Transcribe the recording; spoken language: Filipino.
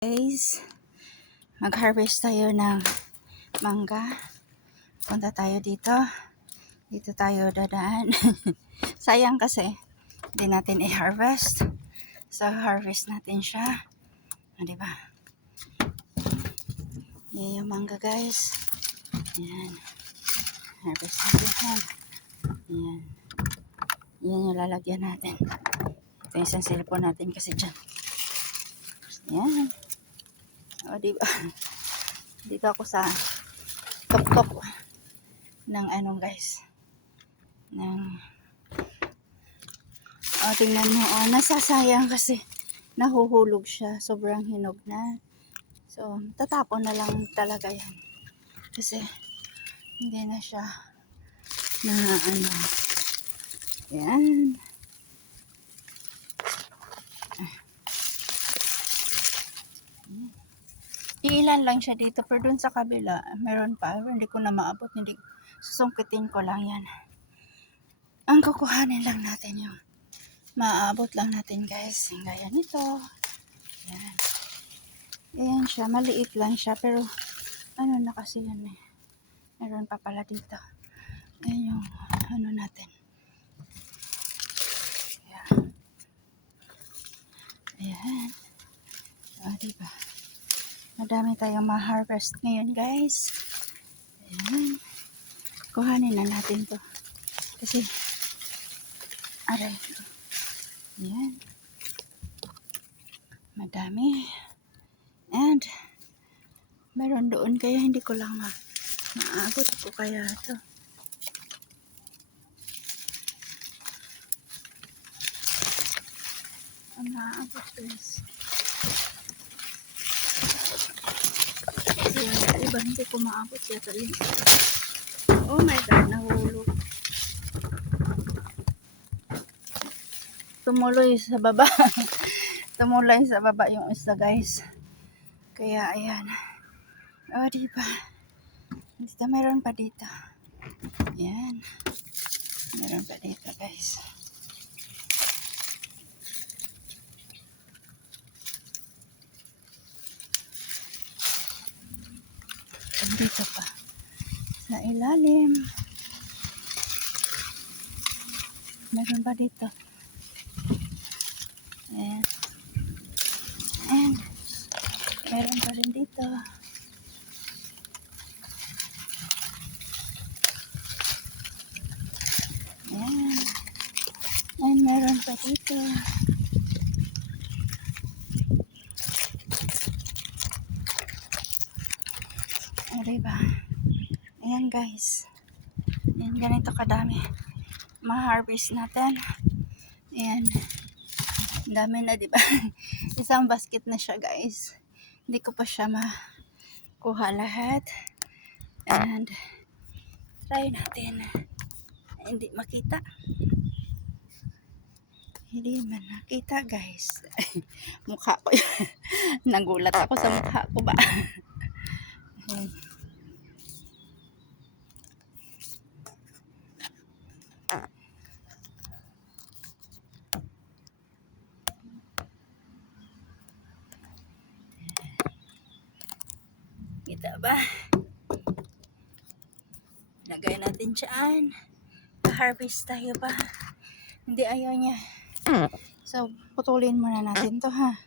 Guys, mag-harvest tayo ng mangga. Punta tayo dito. Dito tayo dadaan. Sayang kasi hindi natin i-harvest. So, harvest natin siya. Diba? Yan yung mangga, guys. Yan. Harvest natin yan. Yan. Yan yung lalagyan natin. Ito yung isang cellphone natin kasi dyan. Yan. O, diba? Dito ako sa tok-tok ng guys. Tingnan mo. Nasasayang kasi nahuhulog siya. Sobrang hinog na. So, tatapon na lang talaga yan. Kasi, hindi na siya na Yan. Ilan lang siya dito, pero dun sa kabila meron pa, hindi ko na maabot, hindi susungkitin ko lang yan. Ang kukuhanin lang natin yung maabot lang natin, guys, gaya nito. Yan. Ayan siya, maliit lang siya, pero na kasi yan eh, meron pa pala dito. Ayan yung natin. Ayan. Diba? Madami tayong ma-harvest ngayon, guys. Ayan. Kuhanin na natin to. Kasi, aray. Ayan. Madami. And, meron doon, kaya hindi ko lang maabot ko kaya to. Ang maabot, guys. Iba hindi ko maabot yata yun. Oh my god, nahulog. Tumuloy sa baba. Tumuloy sa baba yung isa, guys. Kaya ayan. Diba? Dito meron pa dito. Ayan. Meron pa dito, guys. Dito pa. Sa ilalim. Meron pa dito. Ayan. And meron pa rin dito. Ayan. And meron pa dito. Diba? Ayan, guys. Ayan, ganito kadami ma-harvest natin. Ayan. Dami na, diba? Isang basket na siya, guys. Hindi ko pa siya makuha lahat. And try natin. Hindi makita. Hindi man nakita, guys. Mukha ko. Nagulat ako sa mukha ko ba. Kita ba? Lagay natin dyan. Harvest tayo ba? Hindi, ayaw niya. So, putulin muna natin to, ha?